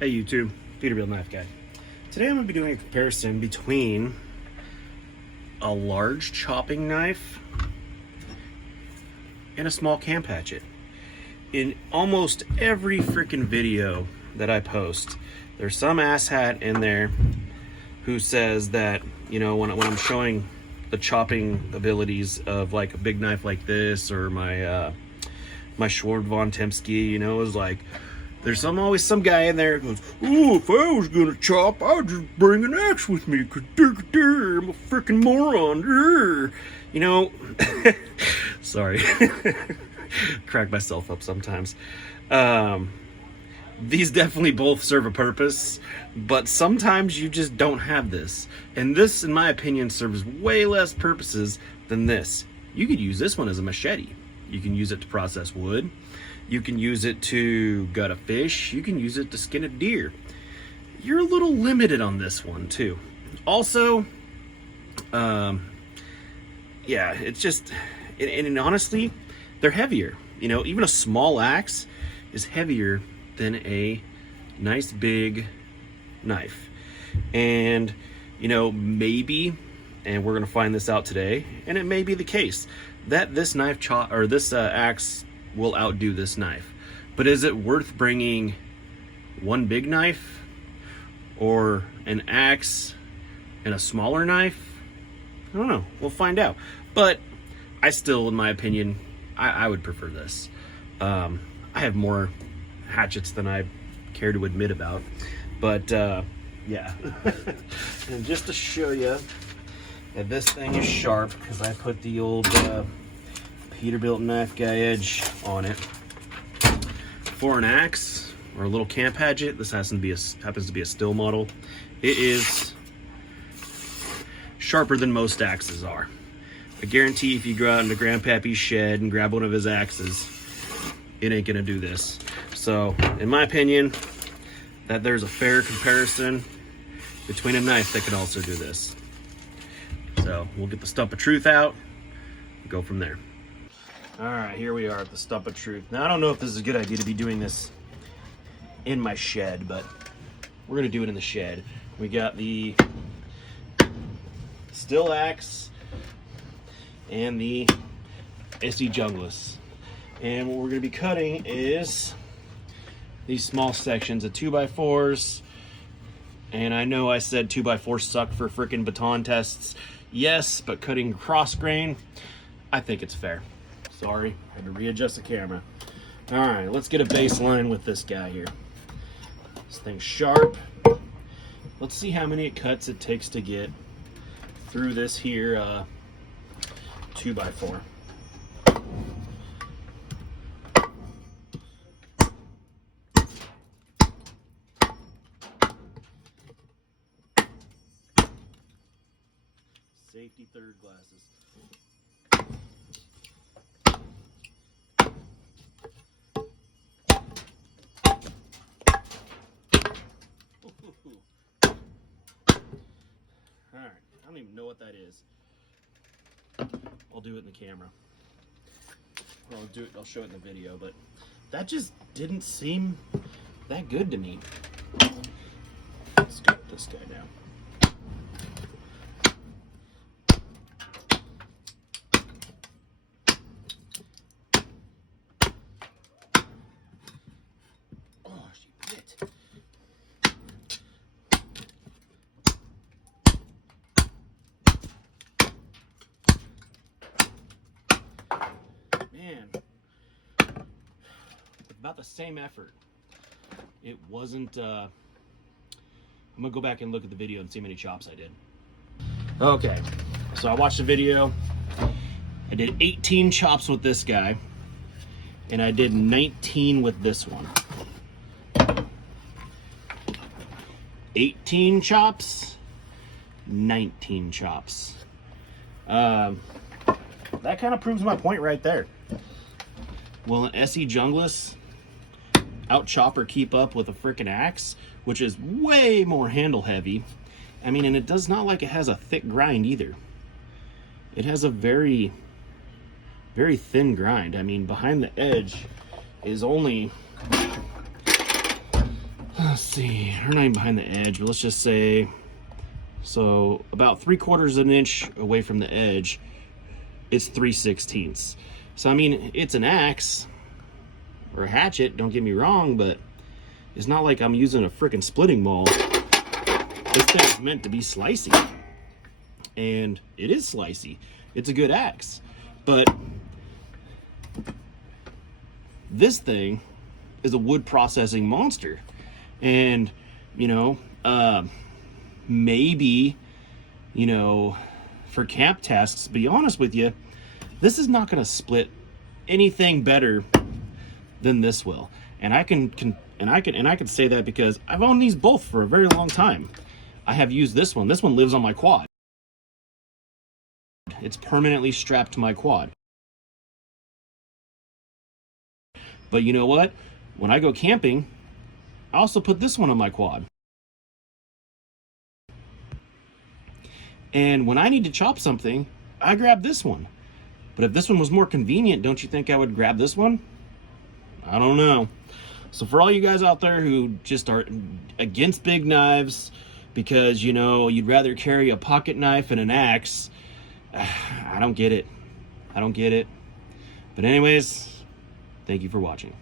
Hey YouTube, Peterbilt Knife Guy. Today I'm going to be doing a comparison between a large chopping knife and a small camp hatchet. In almost every freaking video that I post, there's some asshat in there who says that, you know, when I'm showing the chopping abilities of like a big knife like this or my Schwab von Tempsky, you know, is like, there's always some guy in there who goes, "Oh, if I was gonna chop, I'd just bring an axe with me, cause I'm a freaking moron." You know, sorry, crack myself up sometimes. These definitely both serve a purpose, but sometimes you just don't have this. And this, in my opinion, serves way less purposes than this. You could use this one as a machete. You can use it to process wood. You can use it to gut a fish. You can use it to skin a deer. You're a little limited on this one too. Also, yeah, it's just, and honestly, they're heavier. You know, even a small axe is heavier than a nice big knife. And, you know, maybe, and we're gonna find this out today, and it may be the case, that this knife this axe will outdo this knife. But is it worth bringing one big knife or an axe and a smaller knife? I don't know. We'll find out. But I still, in my opinion, I would prefer this. I have more hatchets than I care to admit about. But yeah. And just to show you that this thing is sharp, because I put the old Peterbilt Knife Guy edge on it. For an axe or a little camp hatchet, this happens to be a still model. It is sharper than most axes are. I guarantee if you go out into Grandpappy's shed and grab one of his axes, it ain't gonna do this. So, in my opinion, that there's a fair comparison between a knife that could also do this. So, we'll get the stump of truth out and go from there. All right, here we are at the stump of truth. Now, I don't know if this is a good idea to be doing this in my shed, but we're gonna do it in the shed. We got the still axe and the SD Junglist. And what we're gonna be cutting is these small sections of 2x4s. And I know I said 2x4s suck for frickin' baton tests. Yes, but cutting cross grain, I think it's fair. Sorry, had to readjust the camera. All right, let's get a baseline with this guy here. This thing's sharp. Let's see how many cuts it takes to get through this here 2x4. Safety third glasses. Alright, I don't even know what that is. I'll do it in the camera. Or I'll show it in the video, but that just didn't seem that good to me. Let's cut this guy down. Man, with about the same effort, it wasn't, I'm gonna go back and look at the video and see how many chops I did. Okay, so I watched the video. I did 18 chops with this guy, and I did 19 with this one. 18 chops, 19 chops. That kind of proves my point right there. Will an SE Junglist out chop or keep up with a freaking axe, which is way more handle heavy? I mean, and it does not like it has a thick grind either. It has a very, very thin grind. I mean, behind the edge is only let's see, or not even behind the edge, but let's just say, so about 3/4 of an inch away from the edge, it's 3/16. So I mean, it's an axe or a hatchet, don't get me wrong, but it's not like I'm using a freaking splitting maul. This thing's meant to be slicey, and it is slicey. It's a good axe, but this thing is a wood processing monster. And maybe for camp tasks, be honest with you, this is not going to split anything better than this will. And I can say that because I've owned these both for a very long time. I have used this one. This one lives on my quad. It's permanently strapped to my quad. But you know what? When I go camping, I also put this one on my quad. And when I need to chop something, I grab this one. But if this one was more convenient, don't you think I would grab this one? I don't know. So for all you guys out there who just are against big knives because, you'd rather carry a pocket knife and an axe, I don't get it. I don't get it. But anyways, thank you for watching.